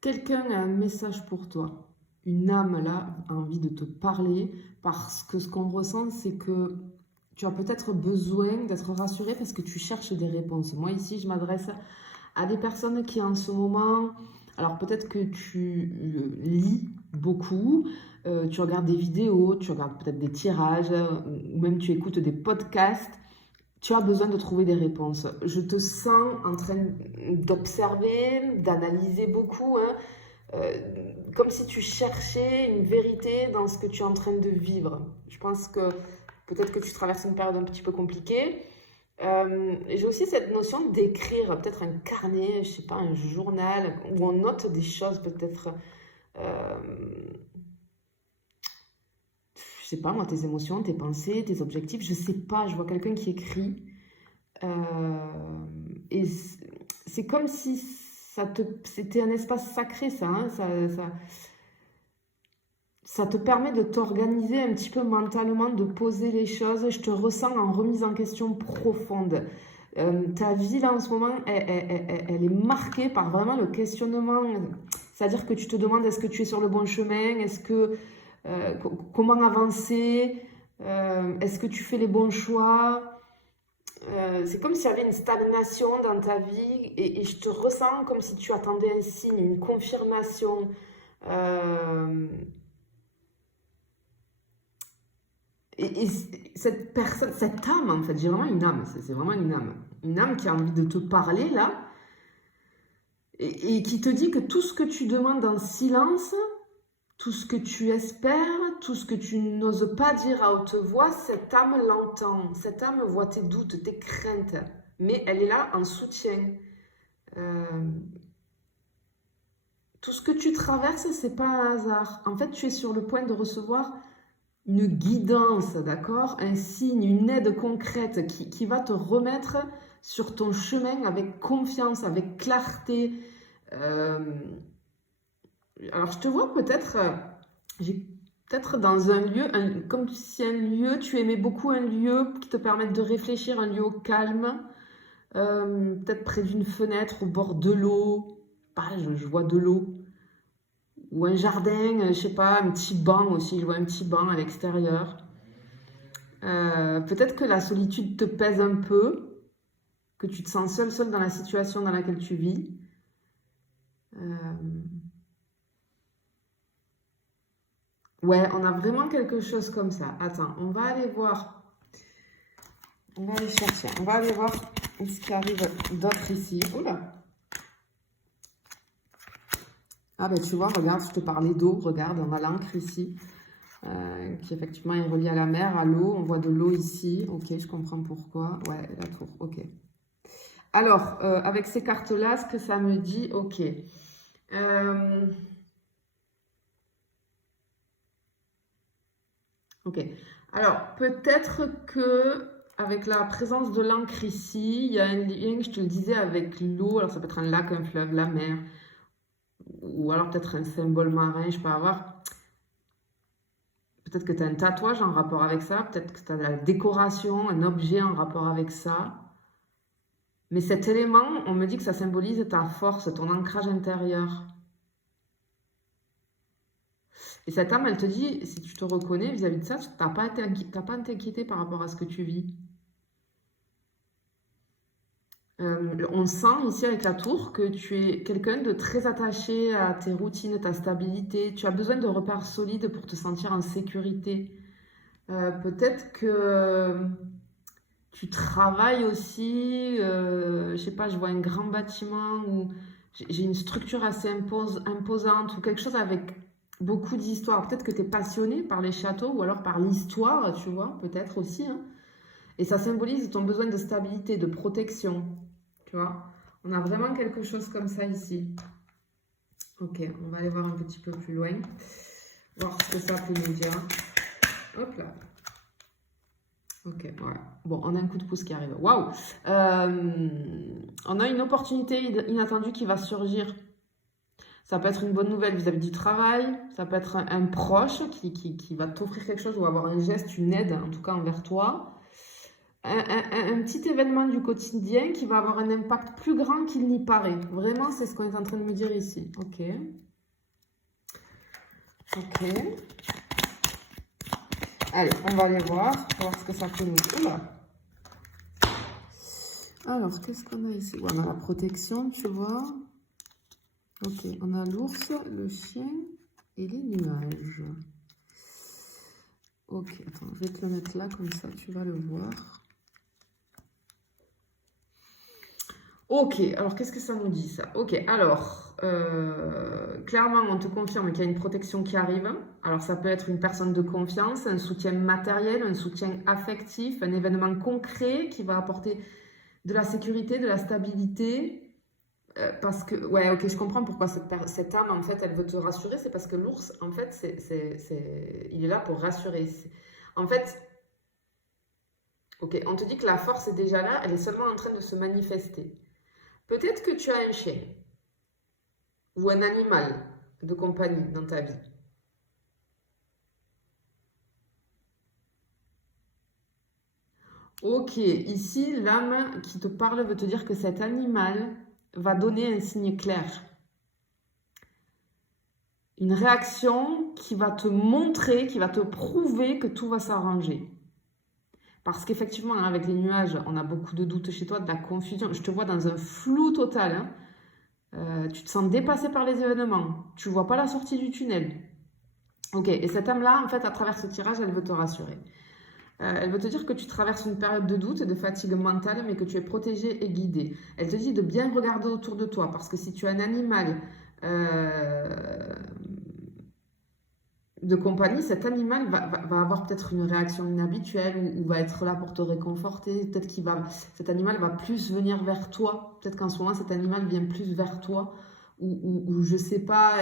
quelqu'un a un message pour toi. Une âme là a envie de te parler parce que ce qu'on ressent, c'est que tu as peut-être besoin d'être rassuré parce que tu cherches des réponses. Moi ici, je m'adresse à des personnes qui en ce moment, alors peut-être que tu lis beaucoup, tu regardes des vidéos, tu regardes peut-être des tirages, ou même tu écoutes des podcasts, tu as besoin de trouver des réponses. Je te sens en train d'observer, d'analyser beaucoup, hein, comme si tu cherchais une vérité dans ce que tu es en train de vivre. Je pense que peut-être que tu traverses une période un petit peu compliquée. J'ai aussi cette notion d'écrire, peut-être un carnet, je sais pas, un journal, où on note des choses, peut-être, euh, je sais pas moi, tes émotions, tes pensées, tes objectifs, je sais pas, je vois quelqu'un qui écrit, et c'est comme si c'était un espace sacré, ça, hein, ça te permet de t'organiser un petit peu mentalement, de poser les choses. Je te ressens en remise en question profonde. Ta vie là en ce moment, elle est marquée par vraiment le questionnement. C'est-à-dire que tu te demandes est-ce que tu es sur le bon chemin, comment avancer, est-ce que tu fais les bons choix. C'est comme s'il y avait une stagnation dans ta vie et je te ressens comme si tu attendais un signe, une confirmation. Euh, et cette personne, cette âme, en fait, j'ai vraiment une âme, c'est vraiment une âme. Une âme qui a envie de te parler, là, et qui te dit que tout ce que tu demandes en silence, tout ce que tu espères, tout ce que tu n'oses pas dire à haute voix, cette âme l'entend. Cette âme voit tes doutes, tes craintes, mais elle est là en soutien. Euh, tout ce que tu traverses, c'est pas un hasard. En fait, tu es sur le point de recevoir une guidance, d'accord? Un signe, une aide concrète qui va te remettre sur ton chemin avec confiance, avec clarté. Euh, alors, je te vois peut-être, j'ai peut-être dans un lieu, comme si un lieu, tu aimais beaucoup un lieu qui te permette de réfléchir, un lieu au calme, peut-être près d'une fenêtre, au bord de l'eau. Bah, je vois de l'eau. Ou un jardin, je sais pas, un petit banc aussi, je vois un petit banc à l'extérieur. Peut-être que la solitude te pèse un peu, que tu te sens seul dans la situation dans laquelle tu vis. Euh, ouais, on a vraiment quelque chose comme ça. Attends, on va aller voir. On va aller chercher. On va aller voir ce qui arrive d'autre ici. Oula. Ah ben tu vois, regarde, je te parlais d'eau. Regarde, on a l'encre ici. Qui effectivement est reliée à la mer, à l'eau. On voit de l'eau ici. Ok, je comprends pourquoi. Ouais, la tour. Ok. Alors, avec ces cartes-là, ce que ça me dit, ok. Ok. Alors, peut-être que avec la présence de l'encre ici, il y a un lien, je te le disais, avec l'eau. Alors, ça peut être un lac, un fleuve, la mer, ou alors peut-être un symbole marin, je peux avoir. Peut-être que tu as un tatouage en rapport avec ça, peut-être que tu as de la décoration, un objet en rapport avec ça. Mais cet élément, on me dit que ça symbolise ta force, ton ancrage intérieur. Et cette âme, elle te dit, si tu te reconnais vis-à-vis de ça, tu n'as pas à t'inquiéter par rapport à ce que tu vis. On sent ici avec la tour que tu es quelqu'un de très attaché à tes routines, ta stabilité. Tu as besoin de repères solides pour te sentir en sécurité. Peut-être que tu travailles aussi, je sais pas, je vois un grand bâtiment où j'ai une structure assez imposante ou quelque chose avec beaucoup d'histoire. Peut-être que tu es passionné par les châteaux ou alors par l'histoire, tu vois, peut-être aussi, hein. Et ça symbolise ton besoin de stabilité, de protection, tu vois. On a vraiment quelque chose comme ça ici. Ok, on va aller voir un petit peu plus loin, voir ce que ça peut nous dire. Hop là. Ok, voilà. Bon, on a un coup de pouce qui arrive. Waouh! On a une opportunité inattendue qui va surgir. Ça peut être une bonne nouvelle vis-à-vis du travail, ça peut être un proche qui va t'offrir quelque chose ou avoir un geste, une aide, en tout cas envers toi. un petit événement du quotidien qui va avoir un impact plus grand qu'il n'y paraît. Vraiment, c'est ce qu'on est en train de me dire ici. Ok. Ok. Allez, on va aller voir ce que ça peut nous dire. Oula. Alors, qu'est-ce qu'on a ici? On a la protection, tu vois. Ok, on a l'ours, le chien et les nuages. Ok, attends, je vais te le mettre là, comme ça, tu vas le voir. Ok, alors qu'est-ce que ça nous dit ça? Ok, alors, clairement, on te confirme qu'il y a une protection qui arrive. Alors, ça peut être une personne de confiance, un soutien matériel, un soutien affectif, un événement concret qui va apporter de la sécurité, de la stabilité. Parce que, ouais, ok, je comprends pourquoi cette âme, en fait, elle veut te rassurer. C'est parce que l'ours, en fait, il est là pour rassurer. En fait, ok, on te dit que la force est déjà là, elle est seulement en train de se manifester. Peut-être que tu as un chien ou un animal de compagnie dans ta vie. Ok, ici, l'âme qui te parle veut te dire que cet animal va donner un signe clair. Une réaction qui va te montrer, qui va te prouver que tout va s'arranger. Parce qu'effectivement, avec les nuages, on a beaucoup de doutes chez toi, de la confusion. Je te vois dans un flou total. Tu te sens dépassé par les événements. Tu ne vois pas la sortie du tunnel. Ok, et cette âme-là, en fait, à travers ce tirage, elle veut te rassurer. Elle veut te dire que tu traverses une période de doute et de fatigue mentale, mais que tu es protégé et guidé. Elle te dit de bien regarder autour de toi, parce que si tu as un animal de compagnie, cet animal va avoir peut-être une réaction inhabituelle ou va être là pour te réconforter. Peut-être cet animal va plus venir vers toi. Peut-être qu'en ce moment, cet animal vient plus vers toi. Ou je sais pas,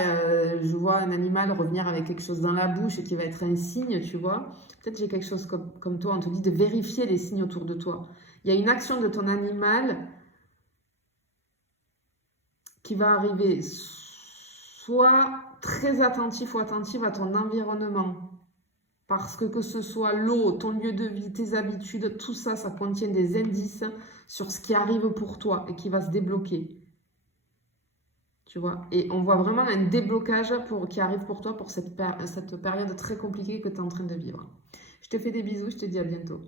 je vois un animal revenir avec quelque chose dans la bouche et qui va être un signe, tu vois. Peut-être j'ai quelque chose comme toi, on te dit de vérifier les signes autour de toi. Il y a une action de ton animal qui va arriver, sois très attentif ou attentive à ton environnement. Parce que ce soit l'eau, ton lieu de vie, tes habitudes, tout ça, ça contient des indices sur ce qui arrive pour toi et qui va se débloquer. Tu vois? Et on voit vraiment un déblocage qui arrive pour toi pour cette période très compliquée que tu es en train de vivre. Je te fais des bisous, je te dis à bientôt.